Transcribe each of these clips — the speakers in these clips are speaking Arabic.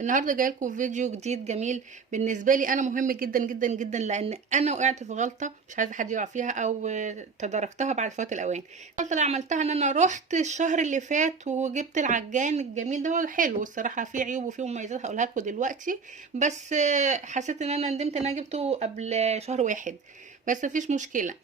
النهارده جايلكم فيديو جديد جميل بالنسبه لي، انا مهم جدا جدا جدا، لان انا وقعت في غلطه مش عايزه حد يقع فيها او تداركتها بعد فوات الاوان. الغلطه اللي عملتها ان انا رحت الشهر اللي فات وجبت العجان الجميل ده، هو حلو الصراحه، فيه عيوب وفيه مميزات هقولها لكم دلوقتي. بس حسيت ان انا ندمت ان انا جبته قبل شهر واحد. بس مفيش مشكله.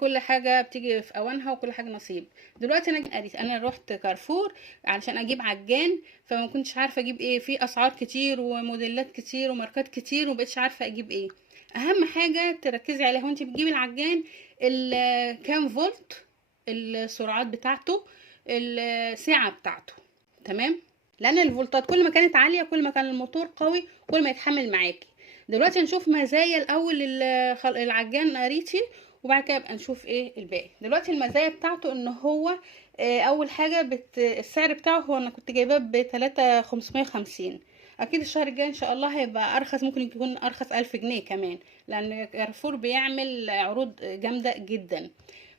كل حاجه بتيجي في اوانها وكل حاجه نصيب. دلوقتي انا رحت كارفور علشان اجيب عجان، فما كنتش عارفه اجيب ايه، في اسعار كتير وموديلات كتير وماركات كتير ومبقتش عارفه اجيب ايه. اهم حاجه تركزي عليها وانت بتجيبي العجان كام فولت، السرعات بتاعته، السعه بتاعته. تمام. لان الفولتات كل ما كانت عاليه كل ما كان الموتور قوي كل ما يتحمل معاكي. دلوقتي هنشوف مزايا الاول العجان اريتي، وبعد كده بقى نشوف ايه الباقي. دلوقتي المزايا بتاعته ان هو اول حاجه السعر بتاعه، هو انا كنت جايباه ب3550. اكيد الشهر الجاي ان شاء الله هيبقى ارخص، ممكن يكون ارخص 1000 جنيه كمان، لان كارفور بيعمل عروض جامده جدا.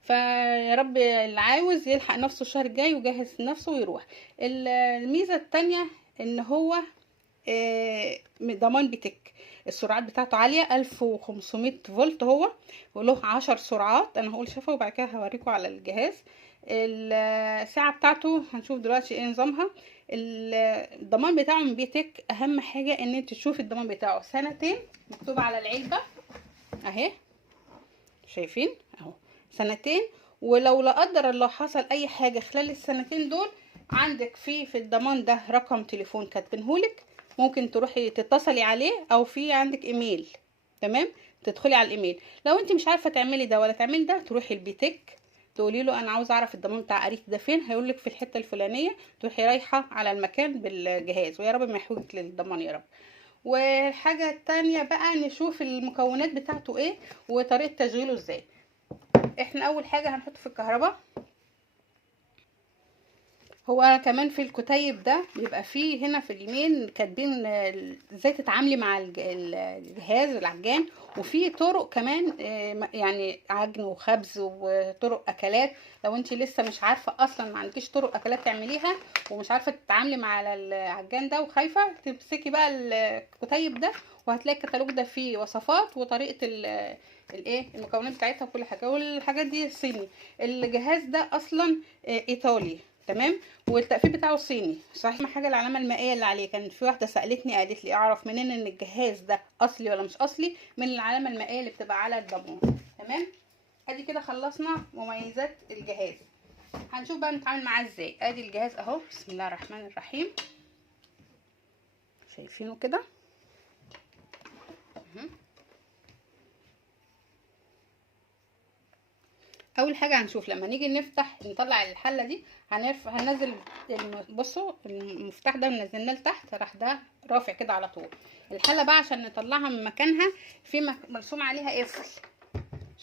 فيا رب اللي عاوز يلحق نفسه الشهر الجاي ويجهز نفسه ويروح. الميزه التانية ان هو ضمان بتك. السرعات بتاعته عالية 1500 فولت هو، وله 10 سرعات. انا هقول شفه وبعد كده هوريكم على الجهاز. الساعة بتاعته هنشوف دلوقتي ايه نظامها. الضمان بتاعه من بيتك، اهم حاجة ان انت تشوفي الضمان بتاعه سنتين، مكتوب على العلبة اهي، شايفين اهو سنتين. ولو لا قدر الله حصل اي حاجة خلال السنتين دول، عندك في الضمان ده رقم تليفون كاتبينهولك، ممكن تروحي تتصلي عليه، او في عندك ايميل. تمام. تدخلي على الايميل. لو انت مش عارفه تعملي ده ولا تعملي ده، تروحي البيتك تقولي له انا عاوزه اعرف الضمان بتاع قريتي ده فين، هيقول لك في الحته الفلانيه. تروحي رايحه على المكان بالجهاز، ويا رب ما يحوجك للضمان يا رب. والحاجه التانية بقى نشوف المكونات بتاعته ايه وطريقه تشغيله ازاي. احنا اول حاجه هنحطه في الكهرباء. هو كمان في الكتيب ده بيبقى فيه هنا في اليمين كاتبين ازاي تتعاملي مع الجهاز العجان، وفي طرق كمان يعني عجن وخبز وطرق اكلات. لو انت لسه مش عارفه اصلا، ما عندكيش طرق اكلات تعمليها ومش عارفه تتعاملي مع العجان ده وخايفه، تمسكي بقى الكتيب ده وهتلاقي الكتالوج ده فيه وصفات وطريقه الايه المكونات بتاعتها وكل حاجه. والحاجات دي صيني. الجهاز ده اصلا ايطالي. تمام. والتقفيل بتاعه صيني صحيح. ما حاجه العلامه المائيه اللي عليه، كانت في واحده سالتني قالت لي اعرف منين ان الجهاز ده اصلي ولا مش اصلي؟ من العلامه المائيه اللي بتبقى على الضمان. تمام. ادي كده خلصنا مميزات الجهاز. هنشوف بقى نتعامل معاه ازاي. ادي الجهاز اهو، بسم الله الرحمن الرحيم، شايفينه كده. اول حاجه هنشوف لما نيجي نفتح نطلع الحله دي، هننزل بصوا المفتاح ده نزلناه لتحت، راح ده رافع كده على طول. الحله بقى عشان نطلعها من مكانها، في مرسوم عليها قفل.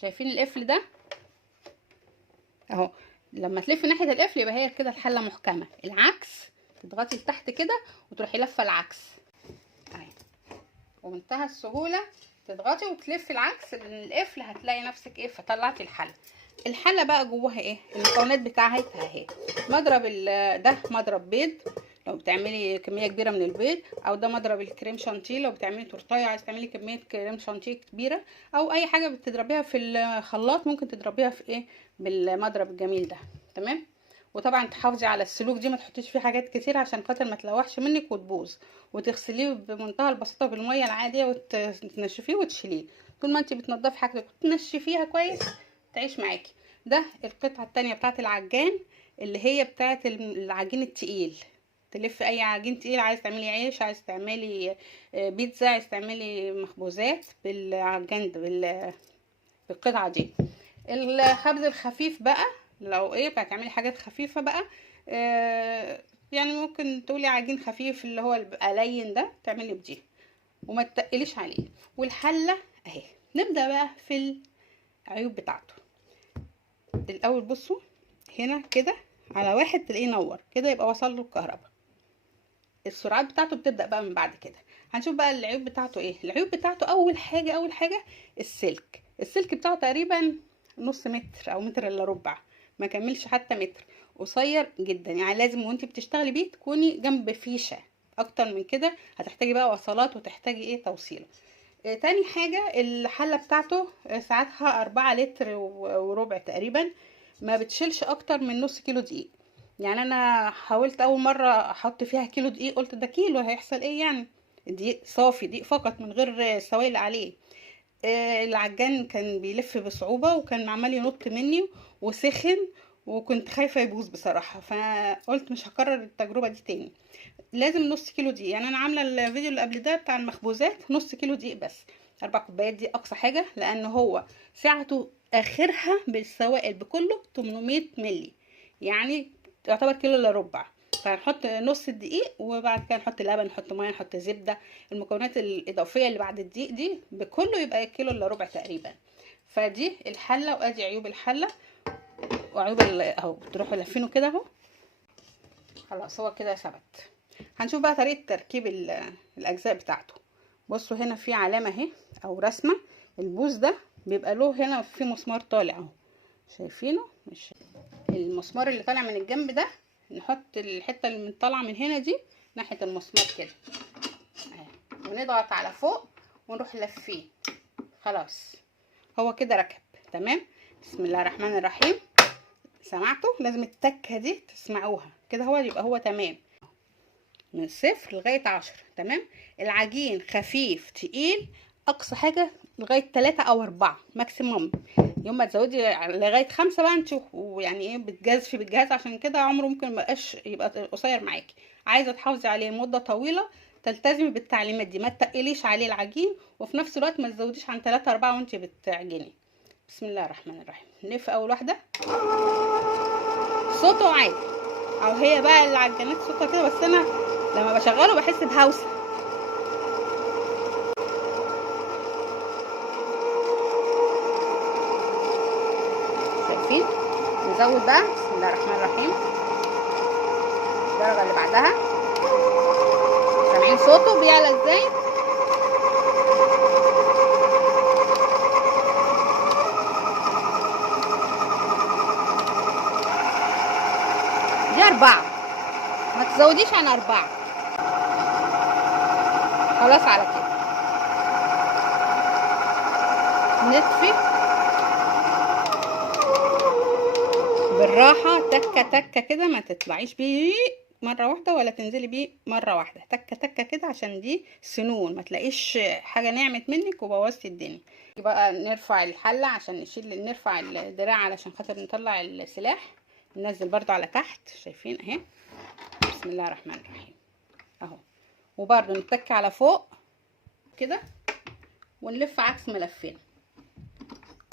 شايفين القفل ده اهو؟ لما تلفي ناحيه القفل يبقى هي كده الحله محكمه. العكس تضغطي لتحت كده وتروحي لفه العكس اهي، ومنتهى السهوله تضغطي وتلفي العكس القفل، هتلاقي نفسك ايه فطلعتي الحله. الحله بقى جواها ايه؟ المكونات بتاعها اهي. مضرب ده مضرب بيض لو بتعملي كميه كبيره من البيض، او ده مضرب الكريم شانتيه لو بتعملي تورتايه عايز تعملي كميه كريم شانتيه كبيره، او اي حاجه بتضربيها في الخلاط ممكن تضربيها في ايه بالمضرب الجميل ده. تمام. وطبعا تحافظي على السلوك دي، ما تحطيش فيه حاجات كتير عشان خاطر ما تلوحش منك وتبوظ. وتغسليه بمنتهى البساطه بالميه العاديه وتنشفيه وتشيليه. طول ما انت بتنضفي حاجتك وتنشفيها كويس تعيش معاكي. ده القطعه التانية بتاعه العجان، اللي هي بتاعه العجين التقيل. تلف اي عجين تقيل، عايز تعملي عيش، عايز تعملي بيتزا، عايز تعملي مخبوزات بالعجان بالقطعه دي. الخبز الخفيف بقى لو ايه بقى تعملي حاجات خفيفه بقى، يعني ممكن تقولي عجين خفيف اللي هو القليل ده تعملي بديه وما تتقليش عليه. والحله اهي. نبدا بقى في العيوب بتاعته. الاول بصوا هنا كده على واحد تلاقيه نور كده، يبقى وصل له الكهرباء. السرعات بتاعته بتبدا بقى من بعد كده. هنشوف بقى العيوب بتاعته ايه. العيوب بتاعته اول حاجه السلك بتاعه تقريبا نص متر او متر الا ربع، ما كملش حتى متر، قصير جدا. يعني لازم وانت بتشتغلي بيه تكوني جنب فيشه اكتر من كده هتحتاجي بقى وصلات وتحتاجي ايه توصيله. تاني حاجة الحلة بتاعته ساعتها 4 لتر وربع تقريبا، ما بتشيلش اكتر من نص كيلو دقيق. يعني انا حاولت اول مرة احط فيها كيلو دقيق، قلت ده كيلو هيحصل ايه يعني، دقيق صافي، دقيق فقط من غير سوائل عليه. العجان كان بيلف بصعوبة وكان عمال ينط مني وسخن، وكنت خايفة يبوظ بصراحة، فقلت مش هكرر التجربة دي تاني. لازم نص كيلو دقيق. يعني انا عامله الفيديو اللي قبل ده بتاع المخبوزات نص كيلو دقيق بس. 4 كوبايات دي اقصى حاجه، لان هو سعته اخرها بالسوائل بكله 800 ملي، يعني يعتبر كيلو الا ربع. فهنحط نص الدقيق وبعد كده نحط لبن، نحط ميه، نحط زبده، المكونات الاضافيه اللي بعد الدقيق دي بكله يبقى كيلو الا ربع تقريبا. فدي الحله، وادي عيوب الحله وعيوب اهو تروحوا لافينه كده اهو. خلاص هو كده ثبت. هنشوف بقى طريقة تركيب الأجزاء بتاعته. بصوا هنا في علامة اهي أو رسمة، البوز ده بيبقى له هنا في مسمار طالع اهو، شايفينه؟ مش المسمار اللي طالع من الجنب ده، نحط الحتة اللي طالعة من هنا دي ناحية المسمار كده اهي، ونضغط على فوق ونروح لفيه. خلاص هو كده ركب تمام. بسم الله الرحمن الرحيم. سمعتوا؟ لازم التكة دي تسمعوها كده، هو يبقى هو تمام من 0 لغاية 10. تمام. العجين خفيف تقيل، اقصى حاجة لغاية 3 او 4 ماكسيموم. يوم ما تزودي لغاية 5 بقى انت يعني ايه بتجازفي بالجهاز، عشان كده عمره ممكن مبقاش يبقى قصير معاكي. عايزة تحافظي عليه مدة طويلة تلتزمي بالتعليمات دي، ما تقليش عليه العجين، وفي نفس الوقت ما تزوديش عن 3 4 وانت بتعجني. بسم الله الرحمن الرحيم. نلف اول واحدة، صوته عالي، او هي بقى العجانات صوتها كده، بس انا لما بشغله بحس بهوسه. شايفين؟ نزود بقى. بسم الله الرحمن الرحيم. الدرجه اللي بعدها، سامعين صوته بيعلى ازاي؟ دي 4، ما تزوديش عن 4. خلاص على كده نطفي بالراحه، تكه تكه كده، ما تطلعيش بيه مره واحده ولا تنزلي بيه مره واحده، تكه تكه كده، عشان دي سنون، ما تلاقيش حاجه نعمت منك وبوظتي الدنيا. بقى نرفع الحله عشان نرفع الدراع علشان خاطر نطلع السلاح. ننزل برضو على تحت، شايفين اهي. بسم الله الرحمن الرحيم اهو. وبرضو نتك على فوق كده ونلف عكس ما لفينا،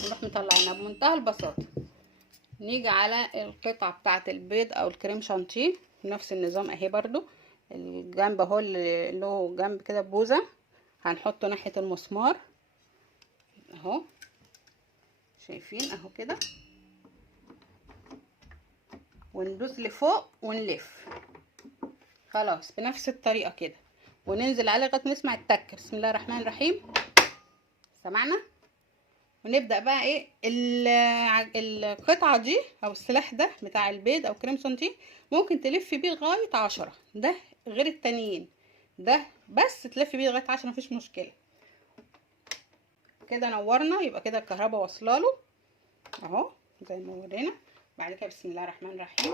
نروح مطلعينها بمنتهى البساطه. نيجي على القطعه بتاعه البيض او الكريم شانتيه، نفس النظام اهي برضو. الجنب اهو اللي له جنب كده بوزه، هنحطه ناحيه المسمار اهو، شايفين اهو كده، وندوس لفوق ونلف. خلاص بنفس الطريقه كده، وننزل عليه لغايه نسمع التك. بسم الله الرحمن الرحيم. سمعنا؟ ونبدا بقى ايه القطعه دي او السلاح ده بتاع البيض او كريم شانتيه، ممكن تلفي بيه لغايه 10. ده غير التانيين، ده بس تلفي بيه لغايه 10 مفيش مشكله. كده نورنا، يبقى كده الكهرباء واصله له اهو زي ما ورينا. بعد كده بسم الله الرحمن الرحيم.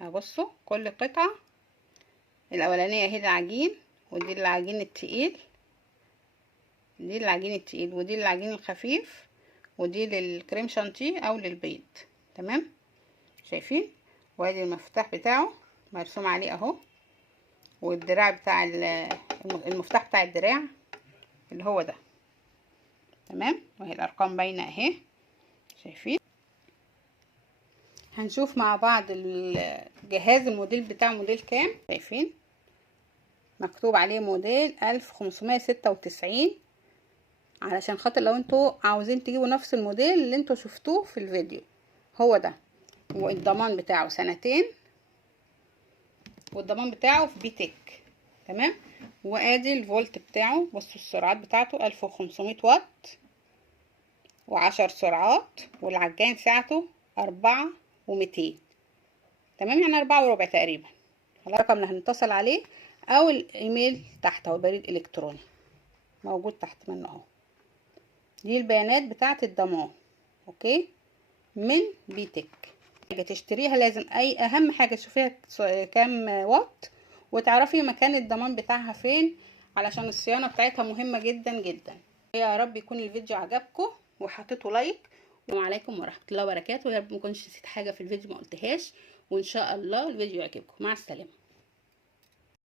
هبصوا كل قطعة، الاولانية اهي العجين، ودي العجين التقيل، دي العجين التقيل، ودي العجين الخفيف، ودي للكريم شانتيه او للبيض. تمام؟ شايفين؟ وادي المفتاح بتاعه مرسوم عليه اهو، والدراع بتاع المفتاح بتاع الدراع اللي هو ده. تمام؟ وهي الارقام باينه اهي، شايفين؟ هنشوف مع بعض الجهاز الموديل بتاعه موديل كام. شايفين مكتوب عليه موديل 1596، علشان خاطر لو انتوا عاوزين تجيبوا نفس الموديل اللي انتوا شفتوه في الفيديو، هو ده، والضمان بتاعه 2 سنين، والضمان بتاعه في بيتك. تمام. وادي الفولت بتاعه، بصوا السرعات بتاعته 1500 واط و10 سرعات، والعجان ساعته 4200. تمام، يعني 4 وربع تقريبا. الرقم اللي هنتصل عليه او الايميل تحت، او بريد الكتروني موجود تحت منه اهو. دي البيانات بتاعه الضمان. اوكي، من بيتك. حاجه تشتريها لازم اهم حاجه تشوفيها كام واط، وتعرفي مكان الضمان بتاعها فين، علشان الصيانه بتاعتها مهمه جدا جدا. يا رب يكون الفيديو عجبكم وحطيتوا لايك. السلام عليكم ورحمه الله وبركاته. يا رب ما كنتش نسيت حاجه في الفيديو ما قلتهاش، وان شاء الله الفيديو يعجبكم. مع السلامه.